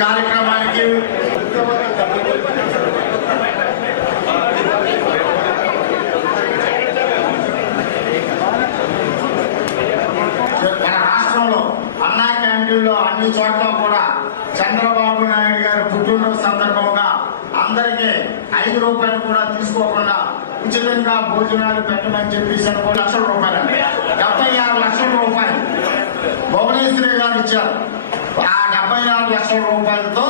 కార్యక్రమానికి మన రాష్ట్రంలో అన్నా క్యాంటీన్లో అన్ని చోట్ల కూడా చంద్రబాబు నాయుడు గారి పుట్టినరోజు సందర్భంగా అందరికీ 5 రూపాయలు కూడా తీసుకోకుండా ఉచితంగా భోజనాలు పెట్టమని చెప్పేసి 1 లక్షల రూపాయలు 76 లక్షల రూపాయలు భువనేశ్వరి గారు ఇచ్చారు. ఆ 76 లక్షల రూపాయలతో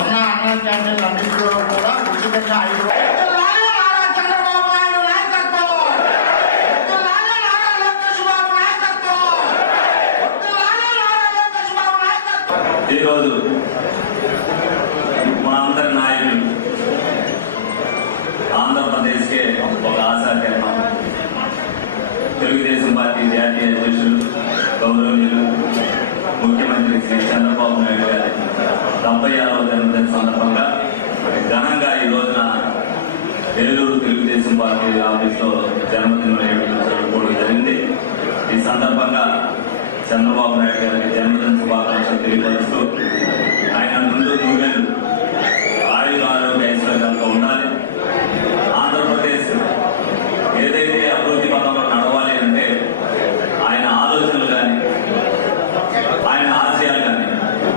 ఉన్న అన్నా క్యాంటీన్లు అన్నింటిలో కూడా ఉచితంగా 5 రూపాయలు ఈరోజు మా అందరి నాయకులు ఆంధ్రప్రదేశ్కే ఒక ఆశాకిరణం తెలుగుదేశం పార్టీ జాతీయ అధ్యక్షులు గౌరవనీయులు ముఖ్యమంత్రి శ్రీ చంద్రబాబు నాయుడు గారి 76వ జన్మదిన సందర్భంగా ఘనంగా ఈ రోజున ఏలూరు తెలుగుదేశం పార్టీ ఆఫీసులో జన్మదిన జరుపుకోవడం జరిగింది. ఈ సందర్భంగా చంద్రబాబు నాయుడు గారికి జన్మదిన శుభాకాంక్షలు తెలియపరుస్తూ ఆయన ముందు నూనెలు ఆయుధ ఆరోగ్య ఐశ్వర్యాలతో ఉండాలి. ఆంధ్రప్రదేశ్ ఏదైతే అభివృద్ధి పథంలో నడవాలి అంటే ఆయన ఆలోచనలు కానీ ఆయన ఆశయాలు కానీ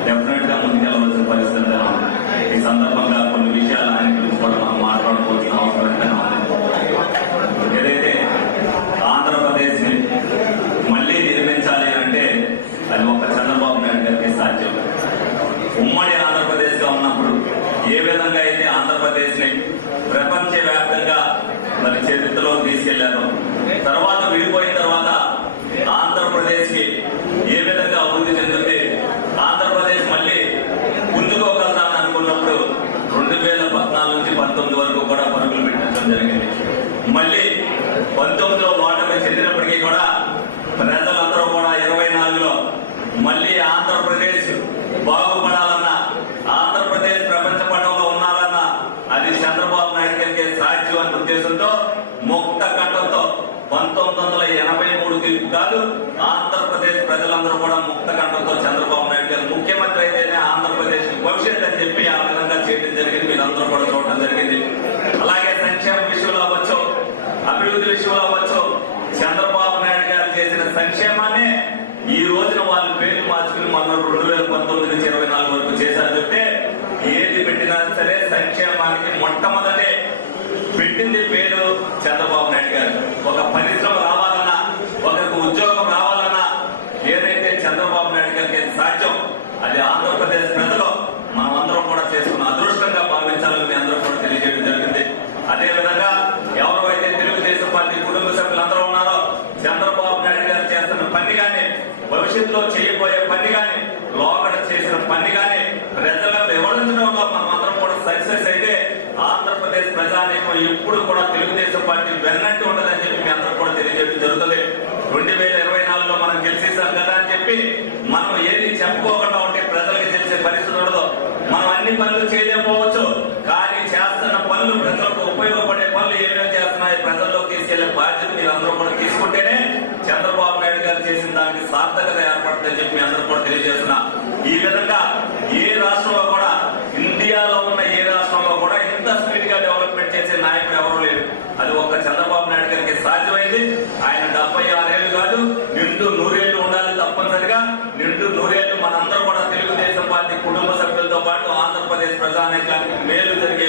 డెఫినెట్ గా ముందుకెళ్ళవలసిన పరిస్థితి. ఈ సందర్భంగా కొన్ని విషయాలు ఆయన గురించి కూడా మనం మాట్లాడుకోవాల్సిన అవసరం ఎంతైనా ఉంది. ఏదైతే ఆంధ్రప్రదేశ్ ని మళ్లీ నిర్మించాలి అంటే అది ఒక చంద్రబాబు నాయుడు గారికి సాధ్యం. ఉమ్మడి ఆంధ్రప్రదేశ్ గా ఉన్నప్పుడు ఏ విధంగా అయితే ఆంధ్రప్రదేశ్ ని ప్రపంచ వ్యాప్తంగా మరి చరిత్రలో తీసుకెళ్లారు, తర్వాత విడిపోయిన తర్వాత ఆంధ్రప్రదేశ్ కి ఏ విధంగా అభివృద్ధి చెందుతుంది, ఆంధ్రప్రదేశ్ మళ్లీ ముందుకోగలదాన్ని అనుకున్నప్పుడు 2014 నుంచి 19 వరకు కూడా పరుగులు పెట్టడం జరిగింది. మళ్లీ 19లో ఓటమి చెందినప్పటికీ కూడా ప్రజలందరూ కూడా 24లో మళ్లీ ఆంధ్రప్రదేశ్ బాగుపడాలన్నా, ఆంధ్రప్రదేశ్ ప్రపంచ పటంలో ఉండాలన్నా అది చంద్రబాబు నాయుడు గారికి సాధ్యం అనే ఉద్దేశంతో ముక్త కంఠంతో 1983 తీర్పు కాదు, ఆంధ్రప్రదేశ్ ప్రజలందరూ కూడా ముక్త కంఠంతో చంద్రబాబు నాయుడు గారు ముఖ్యమంత్రి అయితేనే ఆంధ్రప్రదేశ్ భవిష్యత్ మనందరూ కూడా చూడటం జరిగింది. అలాగే సంక్షేమ విషయంలో అవ్వచ్చు, అభివృద్ధి విషయంలో అవ్వచ్చు, చంద్రబాబు నాయుడు గారు చేసిన సంక్షేమాన్ని ఈ రోజున వాళ్ళ పేరు మార్చుకుని మన 2019 నుంచి 24 వరకు చేశారంటే ఏది పెట్టినా సరే సంక్షేమానికి మొట్టమొదటి పెట్టింది పేరు చంద్రబాబు నాయుడు గారు. ఒక పరిశ్రమ రావాలన్నా, ఒకరికి ఉద్యోగం రావాలన్నా ఏదైతే చంద్రబాబు నాయుడు గారికి సాధ్యం అది ఆంధ్రప్రదేశ్ ప్రజలు మనమందరం కూడా చేసుకున్న అదృష్టంగా భావించాలని మీ అందరూ కూడా తెలియజేయడం జరిగింది. అదేవిధంగా ఎవరైతే తెలుగుదేశం పార్టీ కుటుంబ సభ్యులందరూ ఉన్నారో చంద్రబాబు నాయుడు గారు చేస్తున్న పని కానీ, భవిష్యత్తులో చేయబోయే పని కానీ, లోగడ చేసిన పని కానీ ప్రజలను వివరించడంలో మనమందరం కూడా సక్సెస్ అయితే ఆంధ్రప్రదేశ్ ప్రజానీకం ఎప్పుడు కూడా తెలుగుదేశం పార్టీ వెన్నట్టు ఉండదని చెప్పి మీ అందరూ కూడా తెలియజేయడం జరుగుతుంది. 2024లో మనం గెలిచేసాం కదా అని చెప్పి మనం ఏది చెప్పుకోకుండా ఉంటే ప్రజలకు తెలిసే పరిస్థితి ఉండదు. మనం అన్ని పనులు చేయలేకపోవచ్చు, కానీ చేస్తున్న పనులు ప్రజలకు ఉపయోగపడే పనులు ఏమేమి చేస్తున్నాయి ప్రజల్లో తీసుకెళ్లే బాధ్యత మీరు అందరూ కూడా తీసుకుంటేనే చంద్రబాబు నాయుడు గారు చేసిన దానికి సార్థకత ఏర్పడుతుందని చెప్పి అందరూ కూడా తెలియజేస్తున్నా. ఈ విధంగా ఏ రాష్ట్రంలో కూడా, ఇండియాలో ఉన్న ఏ రాష్ట్రంలో కూడా ఇంత స్పీడ్ గా డెవలప్మెంట్ చేసే నాయకుడు ఎవరూ లేరు. అది ఒక్క చంద్రబాబు నాయుడు గారికి సాధ్యమైంది. ఆయన 76 ఏళ్ళు కాదు, నిండు 100 ఏళ్ళు ఉండాలి తప్పనిసరిగా. నిండు 100 ఏళ్ళు మనందరూ కూడా తెలుగుదేశం పార్టీ కుటుంబ సభ్యులతో పాటు ఆంధ్రప్రదేశ్ ప్రజానీకానికి మేలు జరిగే